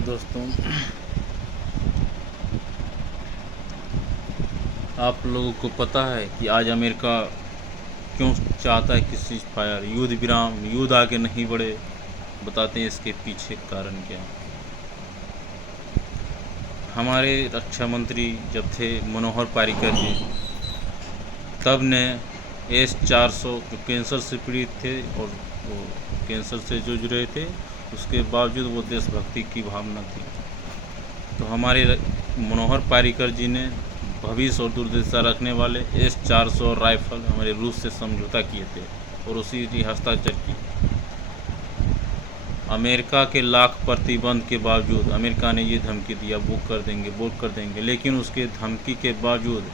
तो दोस्तों, आप लोगों को पता है कि आज अमेरिका क्यों चाहता है कि सीज फायर युद्ध विराम युद्ध आगे नहीं बढ़े। बताते हैं इसके पीछे कारण क्या। हमारे रक्षा मंत्री जब थे मनोहर पारिकर जी, तब ने S-400 जो कैंसर से पीड़ित थे और वो कैंसर से जूझ रहे थे, उसके बावजूद वो देशभक्ति की भावना थी। तो हमारे मनोहर पारिकर जी ने भविष्य और दूरदर्शिता रखने वाले S-400 राइफल हमारे रूस से समझौता किए थे और उसी की हस्ताक्षर की। अमेरिका के लाख प्रतिबंध के बावजूद अमेरिका ने ये धमकी दिया, बुक कर देंगे, लेकिन उसके धमकी के बावजूद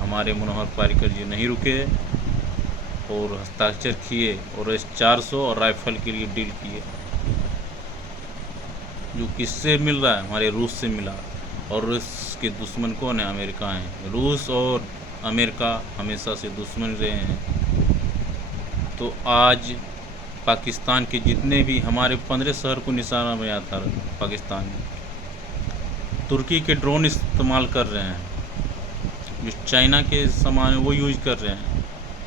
हमारे मनोहर पारिकर जी नहीं रुके और हस्ताक्षर किए और S-400 और राइफल के लिए डील किए, जो किससे मिल रहा है? हमारे रूस से मिला। और रूस के दुश्मन कौन है? अमेरिका है। रूस और अमेरिका हमेशा से दुश्मन रहे हैं। तो आज पाकिस्तान के जितने भी हमारे 15 शहर को निशाना बनाया था पाकिस्तान ने, तुर्की के ड्रोन इस्तेमाल कर रहे हैं, जो चाइना के सामान है वो यूज कर रहे हैं,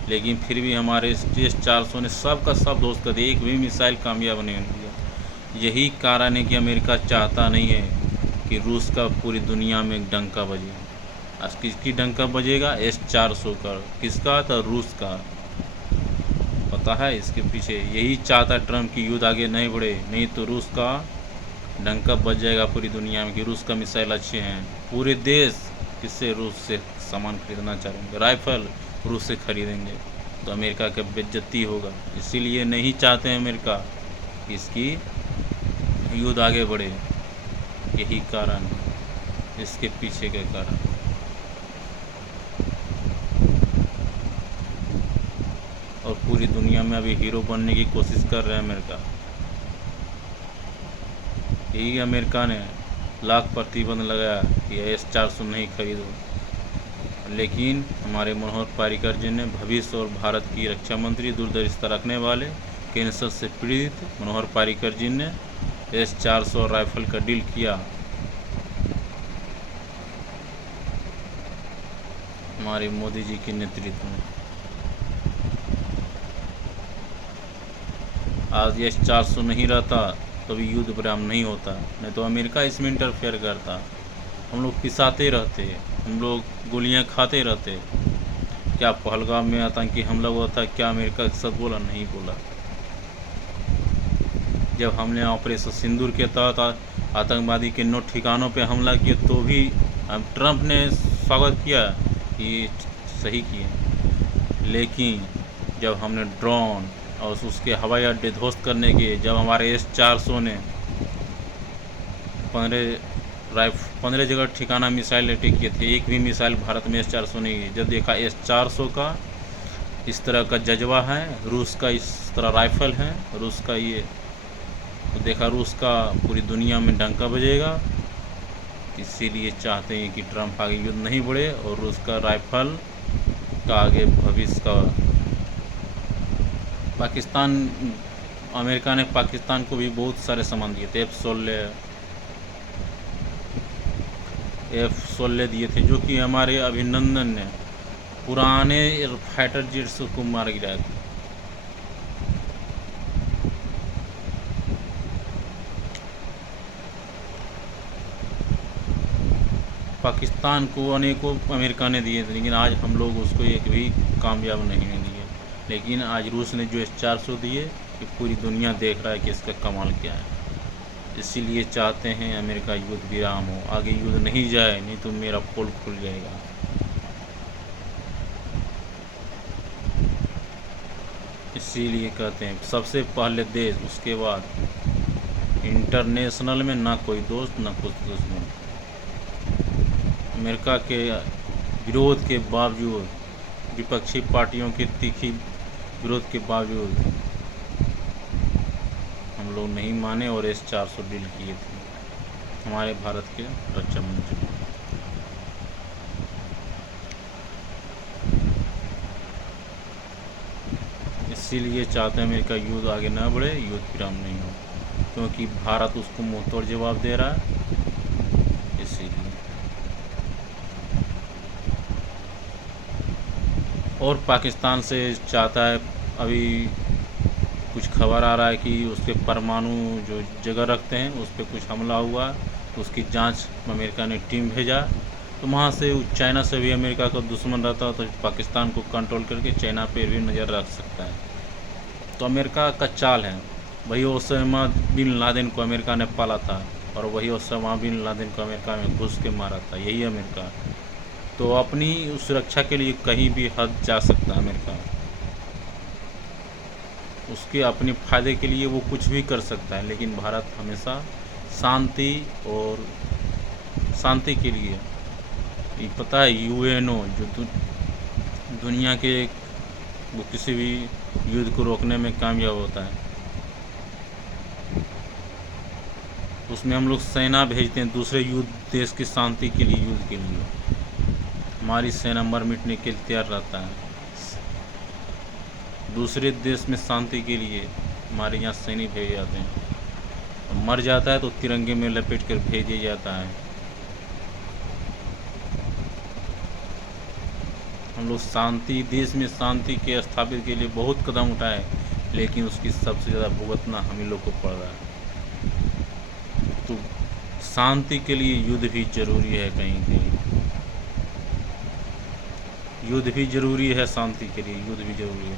लेकिन फिर भी हमारे S-400 ने सब का सब ध्वस्त कर दिया, एक भी मिसाइल कामयाब नहीं होने दिया। यही कारण है कि अमेरिका चाहता नहीं है कि रूस का पूरी दुनिया में डंका बजे। आज किसकी डंका बजेगा? S-400 का। किसका? तो रूस का। पता है इसके पीछे यही चाहता ट्रम्प की युद्ध आगे नहीं बढ़े, नहीं तो रूस का डंका बज जाएगा पूरी दुनिया में कि रूस का मिसाइल अच्छे हैं। पूरे देश किससे? रूस से सामान खरीदना चाहेंगे, राइफल रूस से खरीदेंगे, तो अमेरिका का बेइज्जती होगा। इसीलिए नहीं चाहते हैं अमेरिका कि इसकी युद्ध आगे बढ़े। यही कारण है, इसके पीछे के कारण। और पूरी दुनिया में अभी हीरो बनने की कोशिश कर रहे हैं अमेरिका। यही अमेरिका ने लाख प्रतिबंध लगाया कि S-400 नहीं खरीदो, लेकिन हमारे मनोहर पारिकर जी ने, भविष्य और भारत की रक्षा मंत्री, दूरदर्शिता रखने वाले, कैंसर से पीड़ित मनोहर पारिकर जी ने S-400 राइफल का डील किया। हमारे मोदी जी के नेतृत्व में आज S-400 नहीं रहता तो भी युद्ध विराम नहीं होता, नहीं तो अमेरिका इसमें इंटरफेयर करता। हम लोग पिसाते रहते, हम लोग गोलियां खाते रहते। क्या पहलगाम में आतंकी हमला हुआ था? क्या अमेरिका के साथ बोला? नहीं बोला। जब हमने ऑपरेशन सिंदूर के तहत आतंकवादी के 9 ठिकानों पे हमला किया, तो भी ट्रंप ने स्वागत किया कि सही किए। लेकिन जब हमने ड्रोन और उसके हवाई अड्डे ध्वस्त करने के, जब हमारे S-400 ने 15 जगह ठिकाना मिसाइल अटैक किए थे, एक भी मिसाइल भारत में S-400 नहीं गई। जब देखा S-400 का इस तरह का जज्बा है, रूस का इस तरह राइफल है, रूस का ये, तो देखा रूस का पूरी दुनिया में डंका बजेगा। इसीलिए चाहते हैं कि ट्रंप आगे युद्ध नहीं बढ़े और रूस का राइफल का आगे भविष्य का। पाकिस्तान, अमेरिका ने पाकिस्तान को भी बहुत सारे सामान दिए थे, F-16 दिए थे, जो कि हमारे अभिनंदन ने पुराने फाइटर जेट्स को मार गिराया था। पाकिस्तान को अनेकों अमेरिका ने दिए थे, लेकिन आज हम लोग उसको एक भी कामयाब नहीं दिए। लेकिन आज रूस ने जो S-400 दिए, कि पूरी दुनिया देख रहा है कि इसका कमाल क्या है। इसीलिए चाहते हैं अमेरिका युद्ध विराम हो, आगे युद्ध नहीं जाए, नहीं तो मेरा पोल खुल जाएगा। इसीलिए कहते हैं सबसे पहले देश, उसके बाद इंटरनेशनल में ना कोई दोस्त ना कुछ दुश्मन। अमेरिका के विरोध के बावजूद, विपक्षी पार्टियों के तीखी विरोध के बावजूद हम लोग नहीं माने और S-400 डील किए थे हमारे भारत के रक्षा मंत्री। इसीलिए चाहते हैं अमेरिका युद्ध आगे ना बढ़े, युद्ध विराम नहीं हो। क्योंकि भारत उसको मुंह तोड़ जवाब दे रहा है, इसीलिए। और पाकिस्तान से चाहता है, अभी कुछ खबर आ रहा है कि उसके परमाणु जो जगह रखते हैं उस पर कुछ हमला हुआ, उसकी जांच अमेरिका ने टीम भेजा। तो वहाँ से चाइना से भी अमेरिका का दुश्मन रहता तो पाकिस्तान को कंट्रोल करके चाइना पे भी नज़र रख सकता है। तो अमेरिका का चाल है। वही ओसामा बिन लादेन को अमेरिका ने पाला था, और वही ओसामा बिन लादेन को अमेरिका में घुस के मारा था, यही अमेरिका। तो अपनी सुरक्षा के लिए कहीं भी हद जा सकता है अमेरिका, उसके अपने फ़ायदे के लिए वो कुछ भी कर सकता है। लेकिन भारत हमेशा शांति और शांति के लिए, ये पता है यूएनओ जो दुनिया के वो किसी भी युद्ध को रोकने में कामयाब होता है, उसमें हम लोग सेना भेजते हैं दूसरे युद्ध देश की शांति के लिए, युद्ध के लिए हमारी सेना मर मिटने के लिए तैयार रहता है। दूसरे देश में शांति के लिए हमारे यहाँ सैनिक भेजे जाते हैं, मर जाता है तो तिरंगे में लपेट कर भेज दिया जाता है। हम लोग शांति, देश में शांति के स्थापित के लिए बहुत कदम उठाए, लेकिन उसकी सबसे ज़्यादा भुगतना हम ही लोग को पड़ रहा है। तो शांति के लिए युद्ध भी जरूरी है, कहीं कहीं युद्ध भी जरूरी है, शांति के लिए युद्ध भी जरूरी है।